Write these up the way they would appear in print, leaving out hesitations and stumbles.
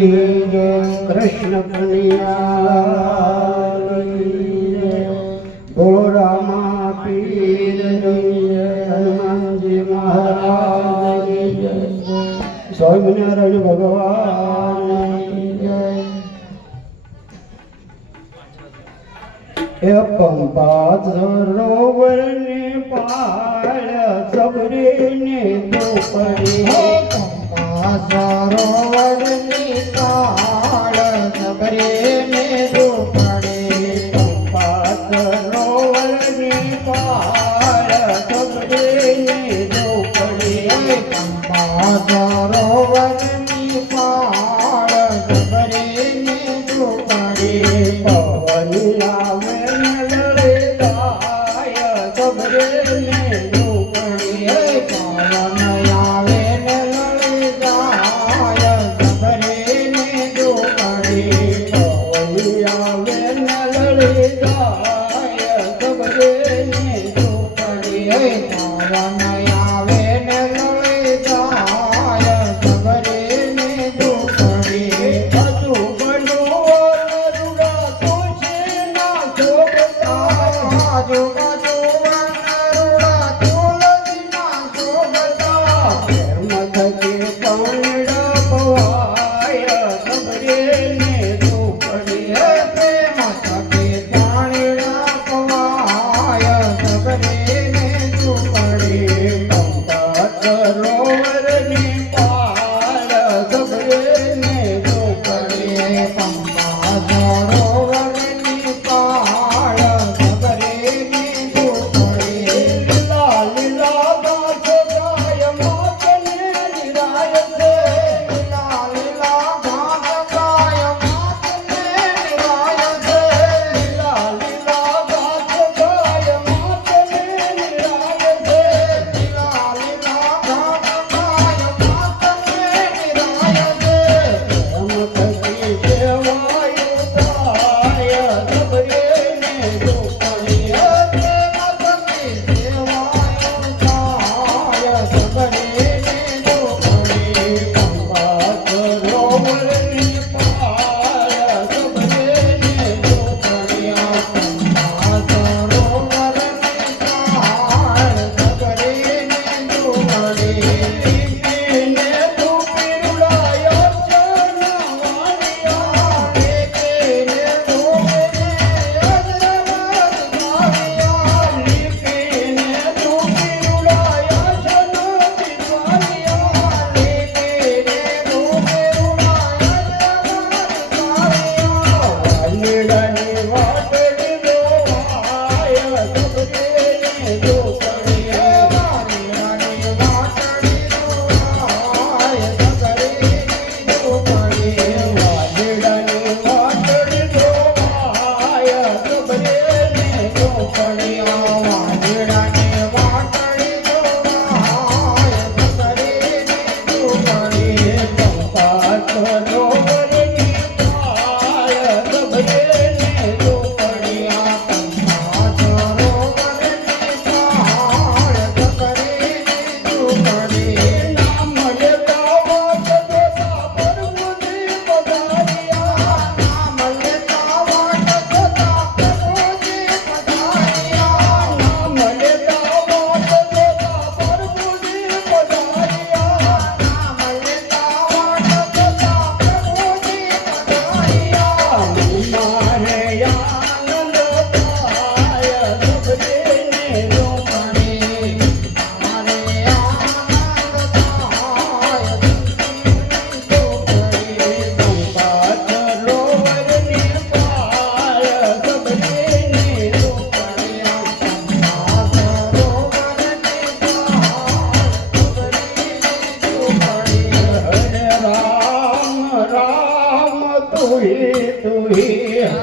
कृष्ण कन्हैया रामा पीर हनुमान जी महाराज स्वामीनारायण भगवान जय। पंपा सरोवर ने पाळ सबरे ने दोपड़ी पंपा सरोवर ने पाळ सबरे ने दोपड़ी पंपा सरोवर ने पाळ सबरे ने दोपड़ी पंपा सरोवर ने पाळ सबरे ने दोपड़ी पवन लावे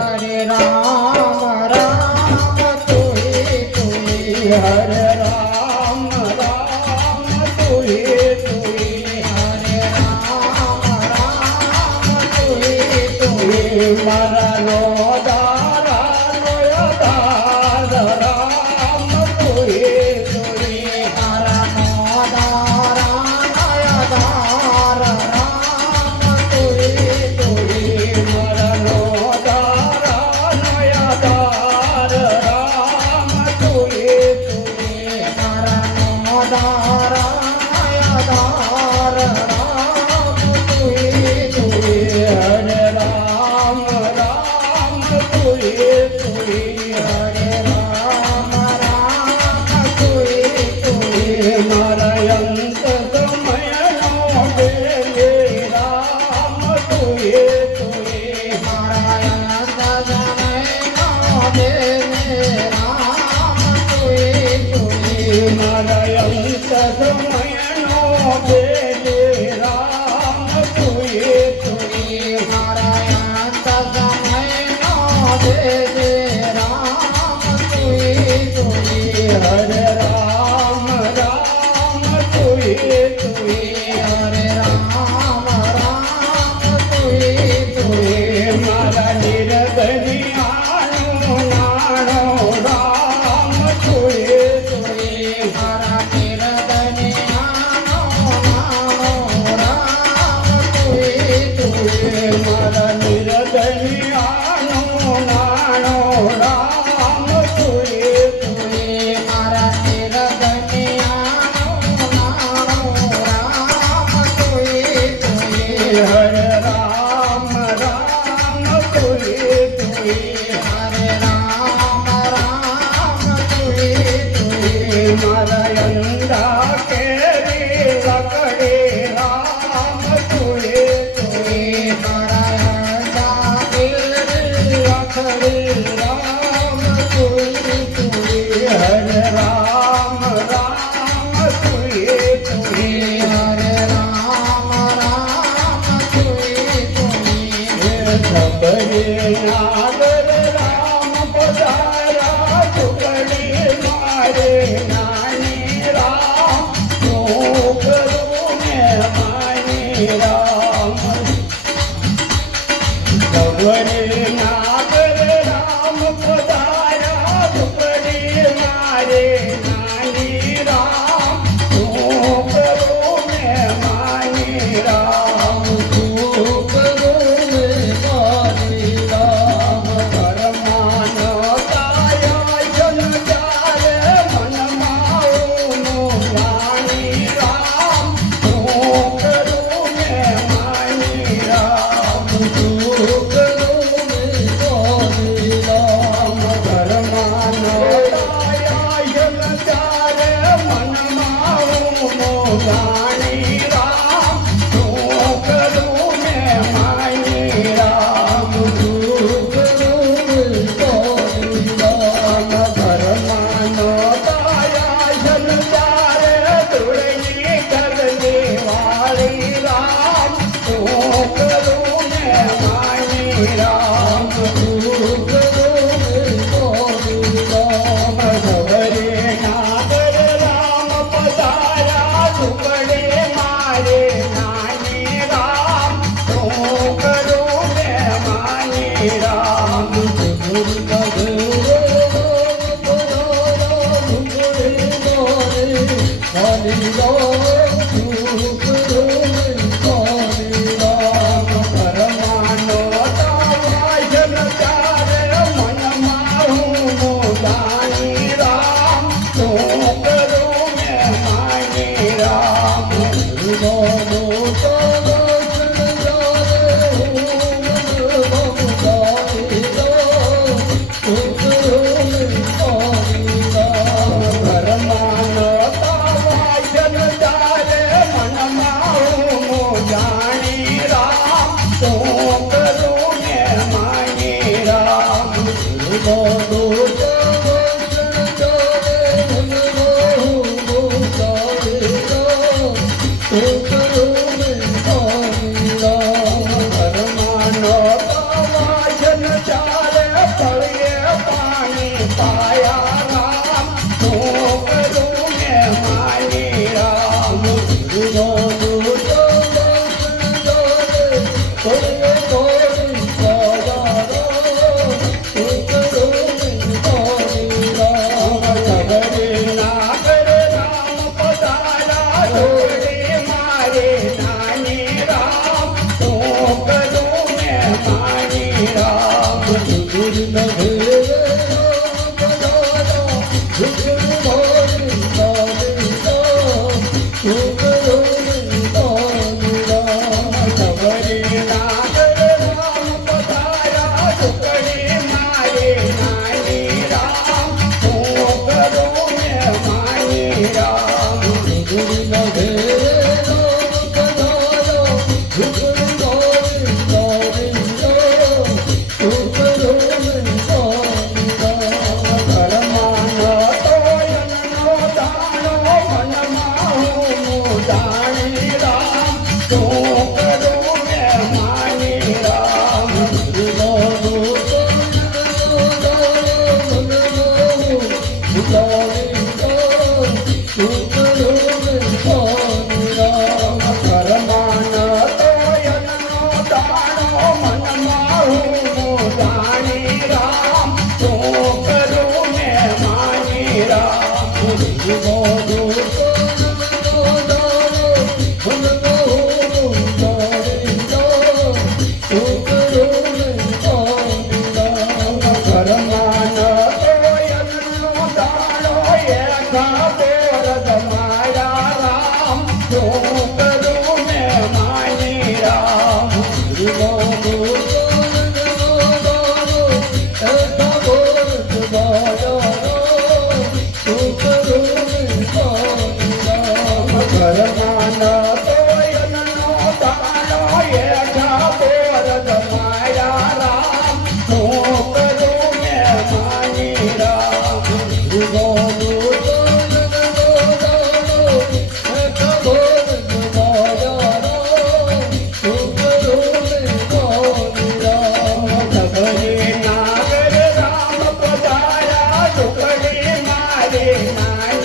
हरे राम राम तू ही हरे राम राम तू ही हरे राम राम तू ही मारा दारा नया दार राम तू ही हरा दारा नया दार राम तू તુએ તુએ મારા સજનનો દેને રામ તુએ તુએ મારા અંત સમયનો બેલે રામ તુએ તુએ મારા સમયનો દેને રામ તુએ તુએ હરે રામ રામ તુએ તુએ હરે રામ રામ તુએ તુએ મારા નિરગનિયાનો નાણો રામ તુએ તુએ મારા નિરદનિયાનો નાનો રામ તુએ તુએ મારા નિરગનિયાનો નાણો રામ તુએ તુએ મારા નિરદનિયાનો નાનો રામ તુએ તુએ હરે રામ રામ તુએ તુએ હરે રામ રામ તુએ તુએ મારા અંડા કેરી લકડે રામ તુએ તુએ મારા દાદિલ લખડે રામ તુએ તુએ હરે રામ રામ તુએ તુએ હરે રામ રામ તુએ તુએ ખબરે નાગર રામ પધારા ટુકડી મારે નાની રામ તું કરું ને માની રામ ખબરે નાગર રામ પધારા ટુકડી મારે નાની રામ તું કરું ને માની રામ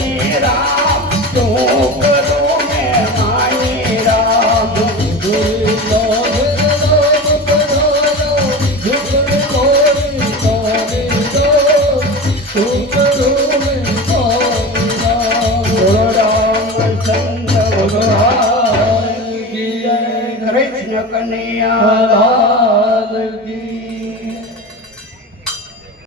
માની રામ તું કરું મેં માની રામ બોલો રામચંદ્ર ભગવાન કી જય. કૃષ્ણ કનૈયા